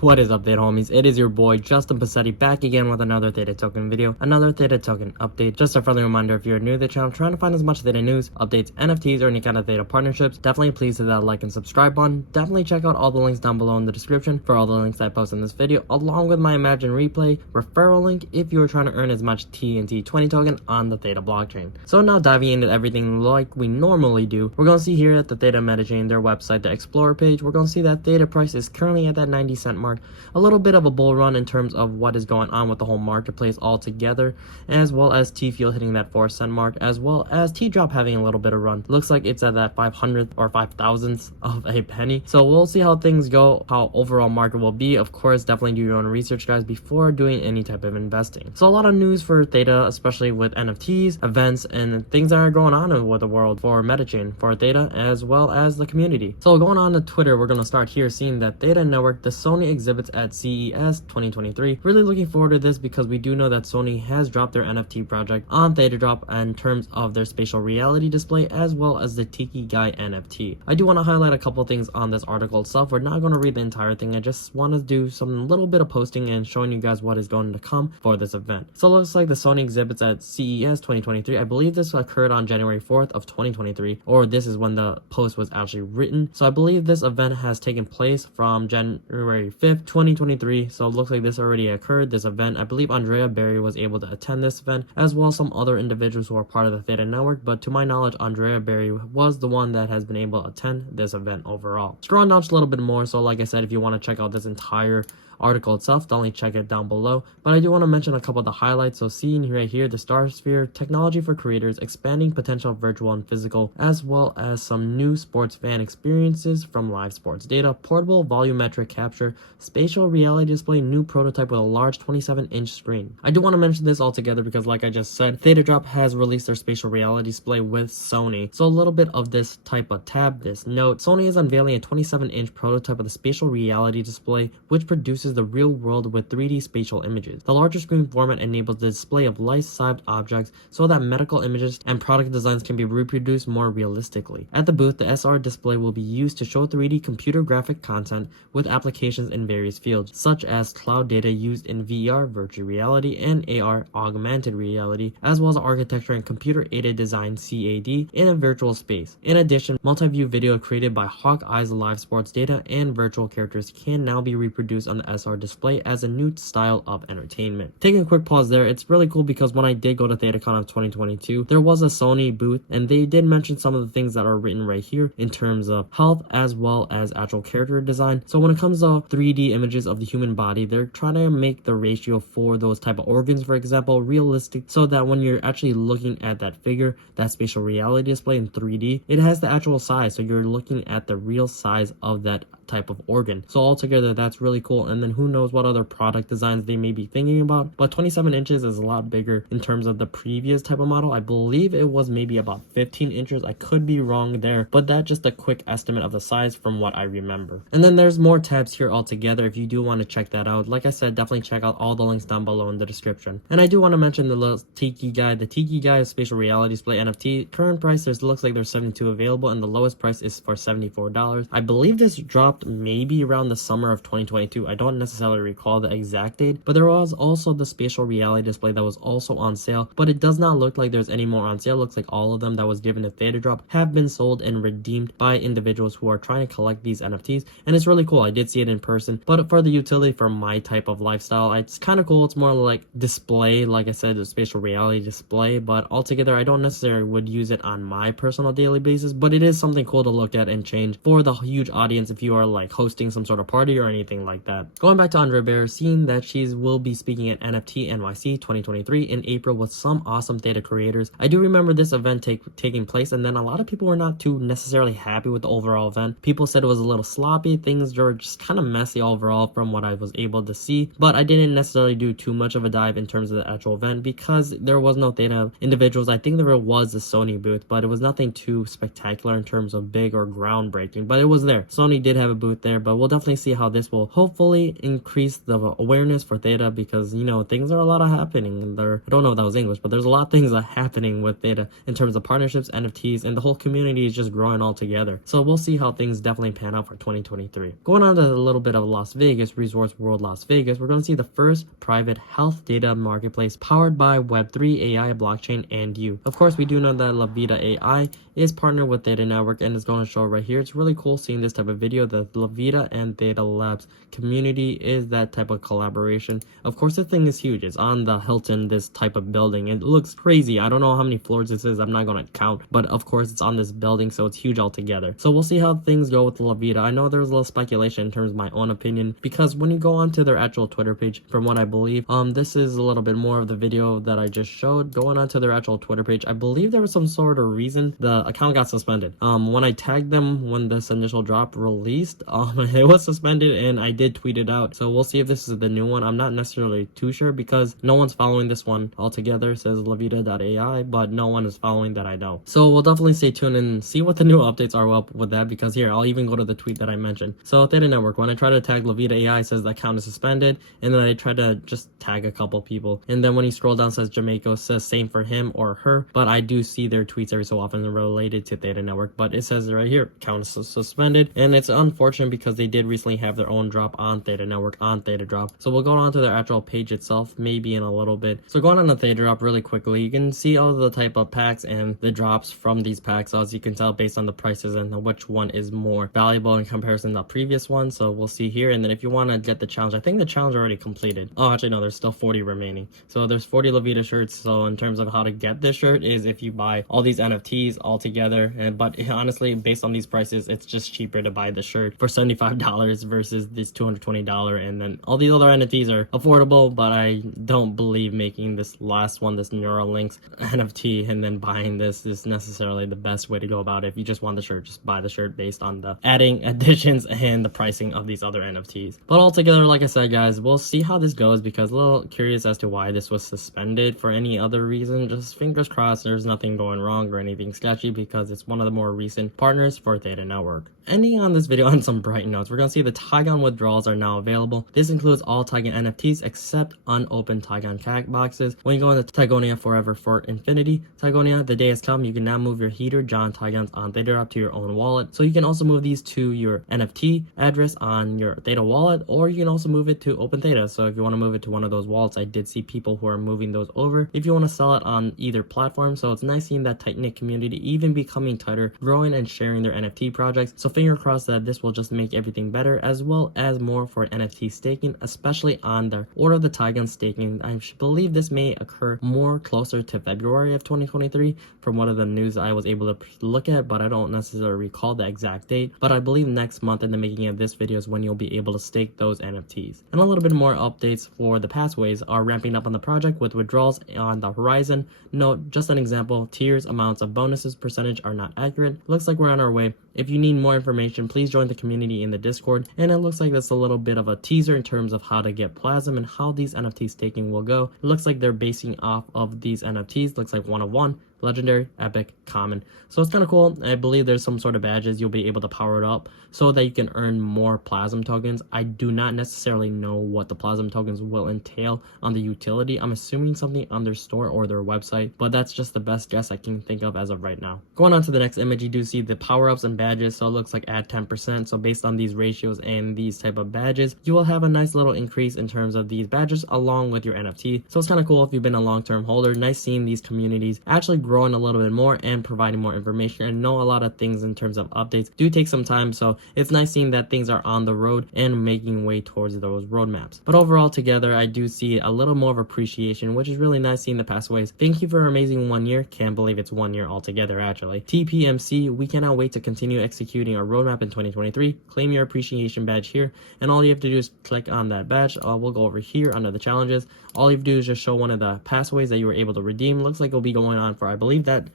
What is up, Theta homies? It is your boy Justin Passetti back again with another Theta token video, another Theta token update. Just a friendly reminder, if you're new to the channel trying to find as much Theta news, updates, NFTs, or any kind of Theta partnerships, definitely please hit that like and subscribe button. Definitely check out all the links down below in the description for all the links I post in this video, along with my Imagine Replay referral link if you are trying to earn as much TNT 20 token on the Theta blockchain. So now diving into everything like we normally do, we're going to see here at the Theta Metachain, their website, the Explorer page, we're going to see that Theta price is currently at that 90-cent mark. A little bit of a bull run in terms of what is going on with the whole marketplace altogether, as well as T-Fuel hitting that 4-cent mark, as well as T-Drop having a little bit of run. Looks like it's at that 500th or 5,000th of a penny. So we'll see how things go, how overall market will be. Of course, definitely do your own research, guys, before doing any type of investing. So a lot of news for Theta, especially with NFTs, events, and things that are going on with the world for Metachain, for Theta, as well as the community. So going on to Twitter, we're going to start here seeing that Theta Network, the Sony exhibits at CES 2023. Really looking forward to this because we do know that Sony has dropped their NFT project on Theta Drop in terms of their spatial reality display, as well as the Tiki Guy NFT. I do want to highlight a couple things on this article itself. We're not going to read the entire thing. I just want to do some little bit of posting and showing you guys what is going to come for this event. So it looks like the Sony exhibits at CES 2023. I believe this occurred on January 4th of 2023, or this is when the post was actually written. So I believe this event has taken place from January 5th, 2023. So it looks like this already occurred, this event. I believe Andrea Berry was able to attend this event, as well as some other individuals who are part of the Theta Network, but to my knowledge, Andrea Berry was the one that has been able to attend this event overall. Scrolling down just a little bit more, so like I said, if you want to check out this entire article itself, definitely check it down below. But I do want to mention a couple of the highlights. So seeing right here, the Star Sphere, technology for creators, expanding potential virtual and physical, as well as some new sports fan experiences from live sports data, portable volumetric capture, spatial reality display, new prototype with a large 27-inch screen. I do want to mention this all together because like I just said, Theta Drop has released their spatial reality display with Sony. So a little bit of this type of tab, this note, Sony is unveiling a 27-inch prototype of the spatial reality display, which produces the real world with 3D spatial images. The larger screen format enables the display of life-sized objects so that medical images and product designs can be reproduced more realistically. At the booth, the SR display will be used to show 3D computer graphic content with applications in various fields, such as cloud data used in VR, virtual reality, and AR, augmented reality, as well as architecture and computer-aided design, CAD, in a virtual space. In addition, multi-view video created by Hawkeye's live sports data and virtual characters can now be reproduced on the SR display as a new style of entertainment. Taking a quick pause there, it's really cool because when I did go to ThetaCon of 2022, there was a Sony booth and they did mention some of the things that are written right here in terms of health as well as actual character design. So when it comes to 3D images of the human body, they're trying to make the ratio for those type of organs, for example, realistic, so that when you're actually looking at that figure, that spatial reality display in 3D, it has the actual size, so you're looking at the real size of that type of organ. So altogether, that's really cool. And then who knows what other product designs they may be thinking about, but 27 inches is a lot bigger in terms of the previous type of model. I believe it was maybe about 15 inches. I could be wrong there, but that's just a quick estimate of the size from what I remember. And then there's more tabs here altogether if you do want to check that out. Like I said, definitely check out all the links down below in the description. And I do want to mention the little Tiki Guy. The Tiki Guy spatial reality display NFT. Current price, looks like there's 72 available, and the lowest price is for $74. I believe this dropped maybe around the summer of 2022. I don't necessarily recall the exact date, but there was also the spatial reality display that was also on sale, but it does not look like there's any more on sale. Looks like all of them that was given to Theta Drop have been sold and redeemed by individuals who are trying to collect these NFTs, and it's really cool. I did see it in person, but for the utility for my type of lifestyle, it's kind of cool. It's more like display, like I said, the spatial reality display, but altogether I don't necessarily would use it on my personal daily basis, but it is something cool to look at and change for the huge audience if you are like hosting some sort of party or anything like that. Going back to Andrea Berry, seeing that she will be speaking at NFT NYC 2023 in April with some awesome Theta creators. I do remember this event taking place, and then a lot of people were not too necessarily happy with the overall event. People said it was a little sloppy, things were just kind of messy overall from what I was able to see, but I didn't necessarily do too much of a dive in terms of the actual event because there was no Theta individuals. I think there was a Sony booth, but it was nothing too spectacular in terms of big or groundbreaking, but it was there. Sony did have a booth there, but we'll definitely see how this will hopefully increase the awareness for Theta, because you know things are a lot of happening there. I don't know if that was English, but there's a lot of things that are happening with Theta in terms of partnerships, NFTs, and the whole community is just growing all together. So we'll see how things definitely pan out for 2023. Going on to a little bit of Las Vegas, Resorts World Las Vegas, we're going to see the first private health data marketplace powered by Web3 AI blockchain and you. Of course, we do know that Lavita AI is partnered with Theta Network, and it's going to show right here. It's really cool seeing this type of video. The Lavita and Theta Labs community is that type of collaboration. Of course, the thing is huge. It's on the Hilton, this type of building. It looks crazy. I don't know how many floors this is. I'm not going to count, but of course it's on this building, so it's huge altogether. So we'll see how things go with Lavita. I know there's a little speculation in terms of my own opinion, because when you go onto their actual Twitter page, from what I believe, this is a little bit more of the video that I just showed. Going onto their actual Twitter page, I believe there was some sort of reason the account got suspended. When I tagged them when this initial drop released, it was suspended, and I did tweet it out. So we'll see if this is the new one. I'm not necessarily too sure because no one's following this one altogether. It says Lavita.ai, but no one is following that I know. So we'll definitely stay tuned and see what the new updates are with that, because here, I'll even go to the tweet that I mentioned. So Theta Network, when I try to tag Lavita AI, it says the account is suspended, and then I try to just tag a couple people, and then when you scroll down, it says Jamaica, says same for him or her, but I do see their tweets every so often related to Theta Network, but it says right here, account is suspended, and it's unfortunate because they did recently have their own drop on Theta Network, on Theta Drop. So we'll go on to their actual page itself, maybe in a little bit. So going on the Theta Drop really quickly, you can see all the type of packs and the drops from these packs, as you can tell based on the prices and which one is more valuable in comparison to the previous one. So we'll see here, and then if you want to get the challenge, I think the challenge already completed. Oh, actually no, there's still 40 remaining. So there's 40 Lavita shirts. So in terms of how to get this shirt is if you buy all these NFTs all together, but honestly, based on these prices, it's just cheaper to buy the shirt for $75 versus this $220, and then all these other NFTs are affordable, but I don't believe making this last one, this Neuralinks NFT, and then buying this is necessarily the best way to go about it. If you just want the shirt, just buy the shirt based on the adding additions and the pricing of these other NFTs. But altogether, like I said, guys, we'll see how this goes, because a little curious as to why this was suspended for any other reason. Just fingers crossed there's nothing going wrong or anything sketchy, because it's one of the more recent partners for Theta Network. Ending on this video on some bright notes, we're going to see the Tigons withdrawals are now available. This includes all Tigons NFTs except unopened Tigons CAC boxes. When you go into Tigonia Forever for Infinity, Tigonia, the day has come. You can now move your heater John Tigons on Theta Drop to your own wallet. So you can also move these to your NFT address on your Theta wallet, or you can also move it to Open Theta. So if you want to move it to one of those wallets, I did see people who are moving those over if you want to sell it on either platform. So it's nice seeing that tight-knit community even becoming tighter, growing and sharing their NFT projects. So finger crossed that this will just make everything better, as well as more for NFT staking, especially on the Order of the Tigons staking. I believe this may occur more closer to February of 2023 from one of the news I was able to look at, but I don't necessarily recall the exact date. But I believe next month in the making of this video is when you'll be able to stake those NFTs. And a little bit more updates for the Passaways are ramping up on the project with withdrawals on the horizon. Note, just an example, tiers, amounts of bonuses, percentage are not accurate. Looks like we're on our way. If you need more information, please join the community in the Discord. And it looks like that's a little bit of a teaser in terms of how to get Plasm and how these NFT staking will go. It looks like they're basing off of these NFTs. Looks like 1 of 1. Legendary, epic, common. So it's kind of cool. I believe there's some sort of badges you'll be able to power it up so that you can earn more Plasm tokens. I do not necessarily know what the Plasm tokens will entail on the utility. I'm assuming something on their store or their website, but that's just the best guess I can think of as of right now. Going on to the next image, you do see the power-ups and badges. So it looks like add 10%. So based on these ratios and these type of badges, you will have a nice little increase in terms of these badges along with your NFT. So it's kind of cool if you've been a long-term holder. Nice seeing these communities actually growing a little bit more and providing more information. And know a lot of things in terms of updates do take some time, so it's nice seeing that things are on the road and making way towards those roadmaps. But overall together, I do see a little more of appreciation, which is really nice seeing the Passaways. Thank you for an amazing 1 year. Can't believe it's 1 year altogether actually. TPMC, we cannot wait to continue executing our roadmap in 2023. Claim your appreciation badge here, and all you have to do is click on that badge. We'll go over here under the challenges. All you have to do is just show one of the Passaways that you were able to redeem. Looks like it'll be going on for, I believe that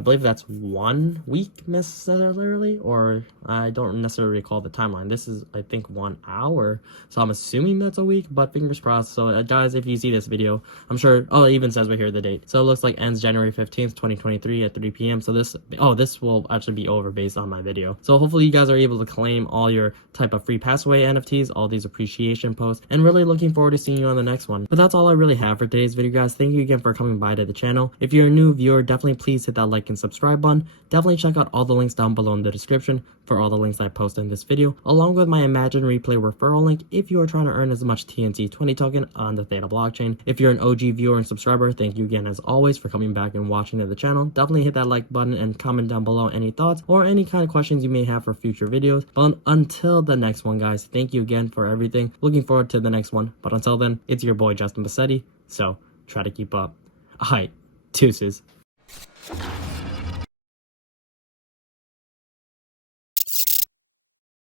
I believe that's 1 week necessarily, or I don't necessarily recall the timeline. This is, I think, 1 hour, so I'm assuming that's a week, but fingers crossed. So guys, if you see this video, I'm sure, oh, it even says right here the date. So it looks like ends January 15th, 2023 at 3 p.m. So this will actually be over based on my video. So hopefully you guys are able to claim all your type of free Passaway NFTs, all these appreciation posts, and really looking forward to seeing you on the next one. But that's all I really have for today's video, guys. Thank you again for coming by to the channel. If you're a new viewer, definitely please hit that like and subscribe button. Definitely check out all the links down below in the description for all the links I post in this video, along with my Imagine Replay referral link if you are trying to earn as much TNT20 token on the Theta blockchain. If you're an OG viewer and subscriber, thank you again as always for coming back and watching to the channel. Definitely hit that like button and comment down below any thoughts or any kind of questions you may have for future videos. But until the next one, guys, thank you again for everything. Looking forward to the next one. But until then, it's your boy Justin Passaways, so try to keep up. Alright, deuces.